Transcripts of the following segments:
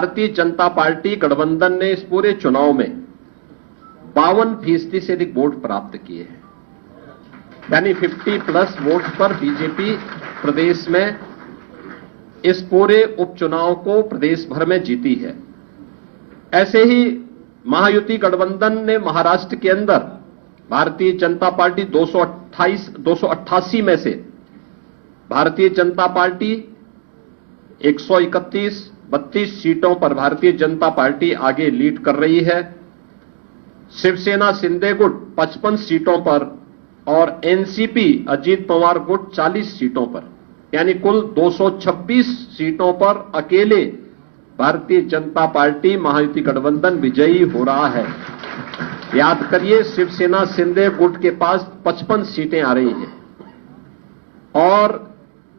Bharatiya Janata party गठबंधन ने इस पूरे चुनाव में 52% से अधिक वोट प्राप्त किए हैं, यानी 50+ वोट पर बीजेपी प्रदेश में इस पूरे उपचुनाव को प्रदेश भर में जीती है। ऐसे ही महायुति गठबंधन ने महाराष्ट्र के अंदर भारतीय जनता पार्टी 288 में से भारतीय जनता पार्टी 131-32 सीटों पर भारतीय जनता पार्टी आगे लीड कर रही है। शिवसेना शिंदे गुट 55 सीटों पर और एनसीपी अजीत पवार गुट 40 सीटों पर, यानी कुल 226 सीटों पर अकेले भारतीय जनता पार्टी महायुति गठबंधन विजयी हो रहा है। याद करिए, शिवसेना शिंदे गुट के पास 55 सीटें आ रही हैं और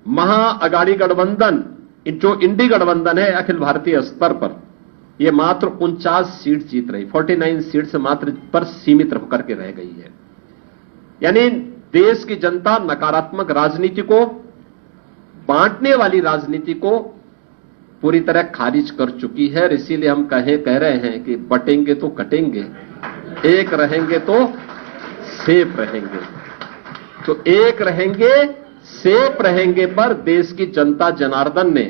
महाअगाड़ी गठबंधन, जो इंडी गठबंधन है अखिल भारतीय स्तर पर, यह मात्र 49 सीट जीत रही, 49 सीट से मात्र पर सीमित होकर के रह गई है। यानी देश की जनता नकारात्मक राजनीति को, बांटने वाली राजनीति को पूरी तरह खारिज कर चुकी है। और इसीलिए हम कह रहे हैं कि बटेंगे तो कटेंगे, एक रहेंगे तो सेफ रहेंगे। तो एक रहेंगे, सेफ रहेंगे पर देश की जनता जनार्दन ने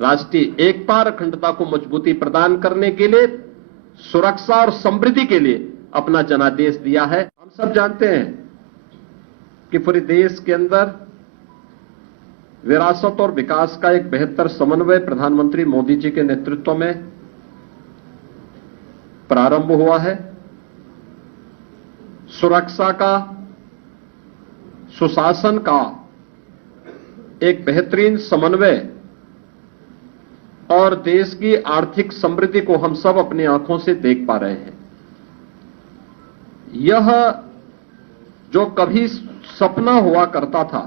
राष्ट्रीय एकता और अखंडता को मजबूती प्रदान करने के लिए, सुरक्षा और समृद्धि के लिए अपना जनादेश दिया है। हम सब जानते हैं कि पूरे देश के अंदर विरासत और विकास का एक बेहतर समन्वय प्रधानमंत्री मोदी जी के नेतृत्व में प्रारंभ हुआ है। सुरक्षा का, सुशासन का एक बेहतरीन समन्वय और देश की आर्थिक समृद्धि को हम सब अपनी आंखों से देख पा रहे हैं। यह जो कभी सपना हुआ करता था,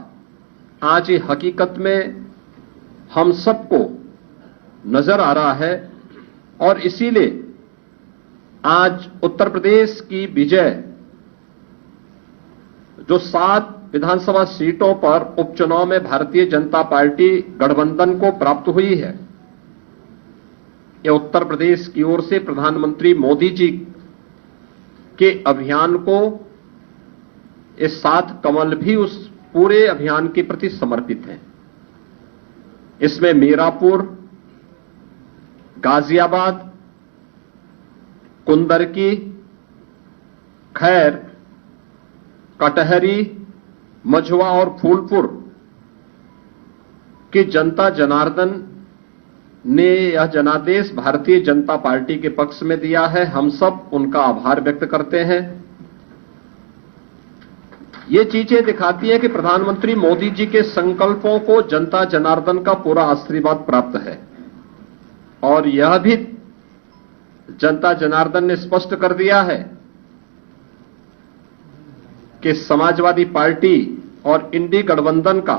आज ये हकीकत में हम सबको नजर आ रहा है। और इसीलिए आज उत्तर प्रदेश की विजय, जो 7 विधानसभा सीटों पर उपचुनाव में भारतीय जनता पार्टी गठबंधन को प्राप्त हुई है, यह उत्तर प्रदेश की ओर से प्रधानमंत्री मोदी जी के अभियान को, इस 7 कमल भी उस पूरे अभियान के प्रति समर्पित हैं। इसमें मीरापुर, गाजियाबाद, कुंदरकी, खैर, कटहरी, मझवा और फूलपुर की जनता जनार्दन ने यह जनादेश भारतीय जनता पार्टी के पक्ष में दिया है। हम सब उनका आभार व्यक्त करते हैं। ये चीजें दिखाती हैं कि प्रधानमंत्री मोदी जी के संकल्पों को जनता जनार्दन का पूरा आशीर्वाद प्राप्त है। और यह भी जनता जनार्दन ने स्पष्ट कर दिया है कि समाजवादी पार्टी और इंडी गठबंधन का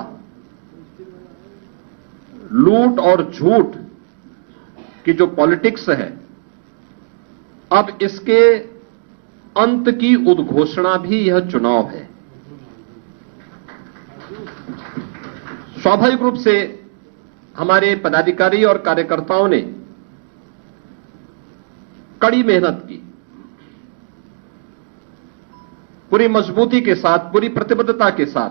लूट और झूठ की जो पॉलिटिक्स है, अब इसके अंत की उद्घोषणा भी यह चुनाव है। स्वाभाविक रूप से हमारे पदाधिकारी और कार्यकर्ताओं ने कड़ी मेहनत की, पूरी मजबूती के साथ, पूरी प्रतिबद्धता के साथ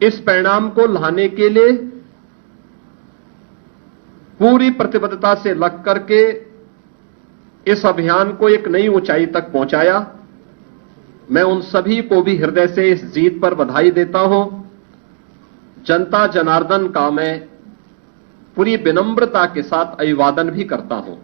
इस परिणाम को लाने के लिए पूरी प्रतिबद्धता से लग करके इस अभियान को एक नई ऊंचाई तक पहुंचाया। मैं उन सभी को भी हृदय से इस जीत पर बधाई देता हूं। जनता जनार्दन का मैं पूरी विनम्रता के साथ अभिवादन भी करता हूं।